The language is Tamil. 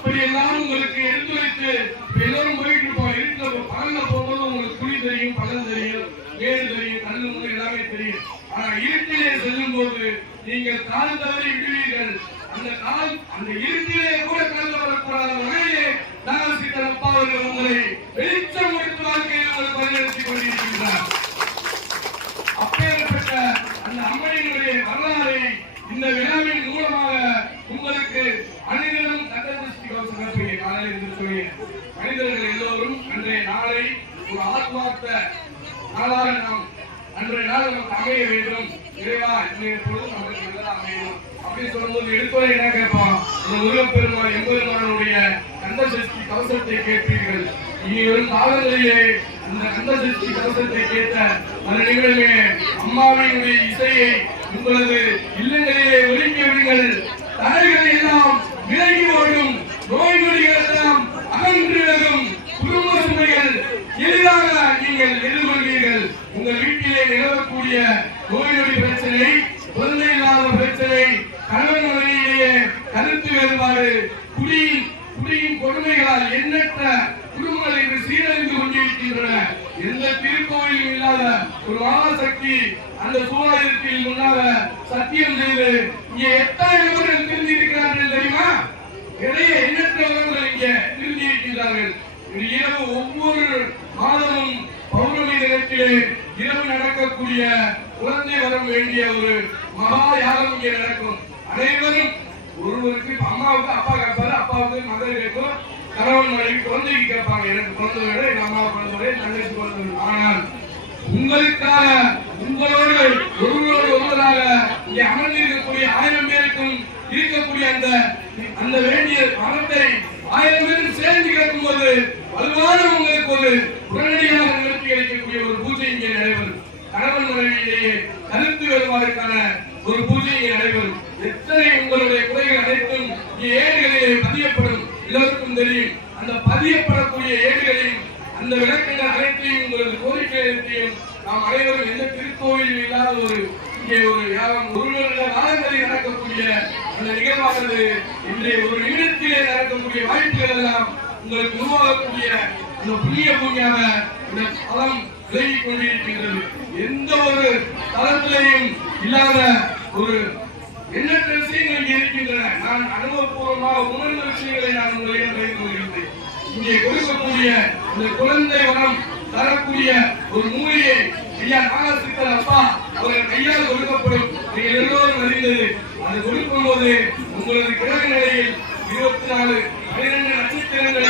அப்படியெல்லாம் உங்களுக்கு எடுத்துரைத்து வைத்து எல்லாரும் போயிட்டு இருப்போம் இருட்டுல பகல்ல போகும்போது உங்களுக்கு குழி தெரியும் பகல் தெரியும் வேறு தெரியும் கண்ணு முன்னு எல்லாமே தெரியும். ஆனா இருட்டிலே செல்லும் போது நீங்கள் கால் தவறி விடுவீர்கள். அந்த கால் அந்த இருட்டிலே கூட கால் வரக்கூடாத வகையிலே நாங்கள் அப்பா அவர்கள் உங்களை வெளிச்சம் கொடுத்து வாழ்க்கையில் அவர் வழிநடத்தி கொண்டிருக்கின்றார். அப்பேற்பட்ட அந்த அம்மையினுடைய வரலாறை இந்த விழாவின் மூலமாக உங்களுக்கு நாள் என்று சொன்னேன் சொல்லி மனிதர்கள் எல்லோரும் அன்றைய நாளை ஒரு ஆத்மார்த்த நாளாக நாம் அன்றைய நாள் நமக்கு அமைய வேண்டும். இறைவா இன்றைய பொழுது நமக்கு நல்லதா அமையணும். அப்படின்னு சொல்லும்போது எடுத்தோரை என்ன கேட்பான்? இந்த முருகப்பெருமான் எம்பெருமானுடைய கந்த சஷ்டி கவசத்தை கேட்பீர்கள். இனி வரும் காலங்களிலே அந்த கந்த சஷ்டி கவசத்தை கேட்ட அந்த நிகழ்வே அம்மாவினுடைய இசையை உங்களது இல்லங்களிலே ஒலிக்க விடுங்கள். குழந்தை இல்லாத பிரச்சனை கணவன் மனைவியிலேயே கருத்து வேறுபாடு. குடியின் குடியின் கொடுமைகளால் எண்ணற்ற குடும்பங்கள் இன்று சீரழிந்து கொண்டிருக்கின்றன. எந்த திருக்கோயிலும் இல்லாத ஒரு மகாசக்தி அந்த சூழலத்தில் முன்னாக சத்தியம் செய்து இங்கே எத்தனை நபர்கள் திருந்திருக்கிறார்கள் தெரியுமா? நிறைய எண்ணற்றவர்கள் இங்கே திருந்திருக்கின்றார்கள் இன்று இரவு ஒவ்வொரு மாதமும் பௌர்ணமி இரவு நடக்கக்கூடிய குழந்தை வரம் வேண்டிய ஒரு மகா யாகம் இங்கே நடக்கும். அனைவரும் ஒருவருக்கு அம்மாவுக்கு அப்பா கேட்பாரு அப்பாவுக்கு மகள் கேட்கும் கணவன் மனைவி குழந்தைக்கு கேட்பாங்க. எனக்கு குழந்தை வேணும் எங்க அம்மா குழந்தை வேணும் தங்கச்சி குழந்தை வேணும். ஆனால் உங்களுக்காக உங்களோடு ஒருவரோடு ஒருவராக இங்கே அமர்ந்திருக்கக்கூடிய ஆயிரம் பேருக்கும் இருக்கக்கூடிய அந்த அந்த வேண்டிய மரத்தை ஆயிரம் பேரும் சேர்ந்து கேட்கும் போது வலுவான உங்களுக்கு ஒரு உடனடியாக நிறுத்தி கிடைக்கக்கூடிய ஒரு பூஜை இங்கே நடைபெறும் கணவன் மனைவியிலேயே வருவதற்கான ஒரு பூஜை இங்கே நடைபெறும். எத்தனை உங்களுடைய குறைகள் அனைத்தும் ஏடுகளிலே பதியப்படும் எல்லோருக்கும் தெரியும். அந்த பதியப்படக்கூடிய ஏடுகளையும் அந்த விளக்கங்கள் அனைத்தையும் உங்களது கோரிக்கை அனைத்தையும் நாம் அனைவரும் எந்த திருக்கோவில் இல்லாத ஒரு இங்கே ஒரு யாரும் ஒரு காலங்களில் நடக்கக்கூடிய அந்த நிகழ்வானது இன்றைய ஒரு நிமிடத்திலே நடக்கக்கூடிய வாய்ப்புகள் எல்லாம் உங்களுக்கு உருவாகக்கூடிய அந்த புண்ணிய பூமியான இந்த பலம் விலகிக் கொண்டிருக்கின்றது எந்த ஒரு தளத்திலையும் இல்லாத ஒரு எண்ணற்ற விஷயங்கள் இங்கே இருக்கின்றன நான் அனுபவபூர்வமாக உணர்ந்த விஷயங்களை நான் உங்களிடம் பகிர்ந்து கொள்கின்றேன் இங்கே கொடுக்கக்கூடிய இந்த குழந்தை வரம் தரக்கூடிய ஒரு மூலியை ஐயா நாகசித்தர் அப்பா அவர்கள் கையால் கொடுக்கப்படும். நீங்கள் எல்லோரும் அறிந்தது அது கொடுக்கும் போது உங்களது கிழக்கு நிலையில் இருபத்தி நாலு பனிரெண்டு நட்சத்திரங்கள்